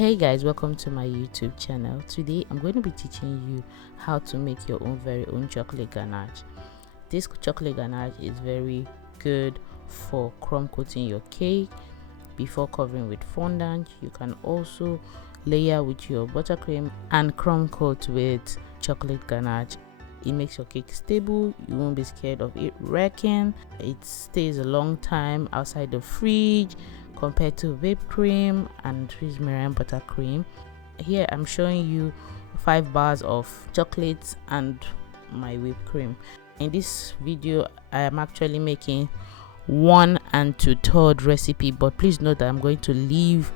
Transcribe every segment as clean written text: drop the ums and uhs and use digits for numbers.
Hey guys, welcome to my YouTube channel. Today I'm going to be teaching you how to make your very own chocolate ganache. This chocolate ganache is very good for crumb coating your cake before covering with fondant. You can also layer with your buttercream and crumb coat with chocolate ganache. It makes your cake stable. You won't be scared of it wrecking. It stays a long time outside the fridge compared to whipped cream and rosemary buttercream. Here I'm showing you 5 bars of chocolate and my whipped cream. In this video I am actually making 1 2/3 recipe, but please note that I'm going to leave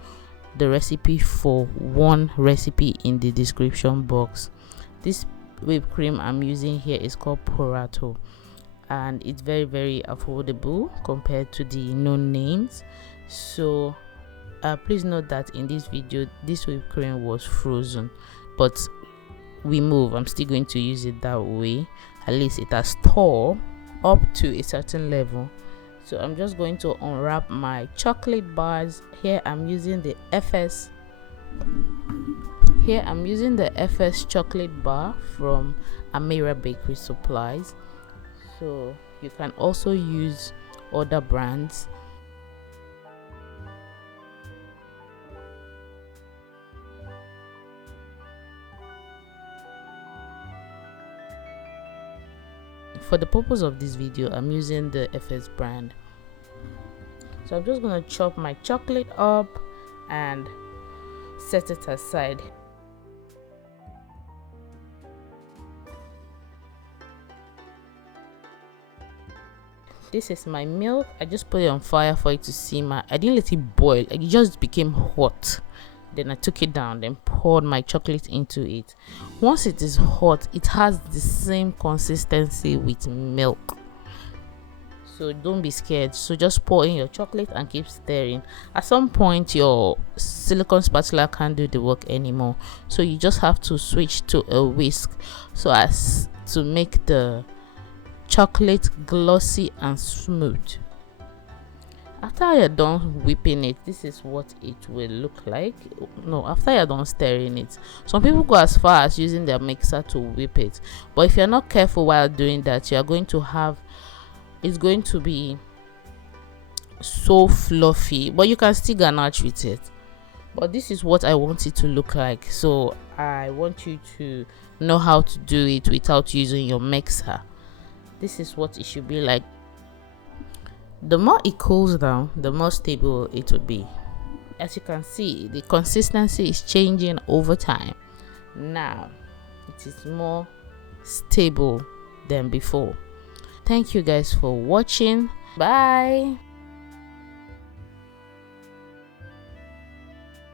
the recipe for one recipe in the description box. This whipped cream I'm using here is called Porato, and it's very affordable compared to the known names. So please note that in this video this whipped cream was frozen, but I'm still going to use it that way. At least it has thawed up to a certain level. So I'm just going to unwrap my chocolate bars. Here I'm using the FS chocolate bar from Amira Bakery Supplies. So you can also use other brands. For the purpose of this video, I'm using the FS brand. So I'm just gonna chop my chocolate up and set it aside. This is my milk. I just put it on fire for it to simmer. I didn't let it boil, it just became hot. Then I took it down, then poured my chocolate into it. Once it is hot, it has the same consistency with milk, so don't be scared. So just pour in your chocolate and keep stirring. At some point your silicone spatula can't do the work anymore, so you just have to switch to a whisk so as to make the chocolate glossy and smooth. After you're done whipping it, this is what it will look like. No, after you're done stirring it, some people go as far as using their mixer to whip it, but if you're not careful while doing that, you're going to have, it's going to be so fluffy, but you can still ganache with it. But this is what I want it to look like, so I want you to know how to do it without using your mixer. This is what it should be like. The more it cools down, the more stable it will be. As you can see, the consistency is changing over time. Now it is more stable than before. Thank you guys for watching. Bye.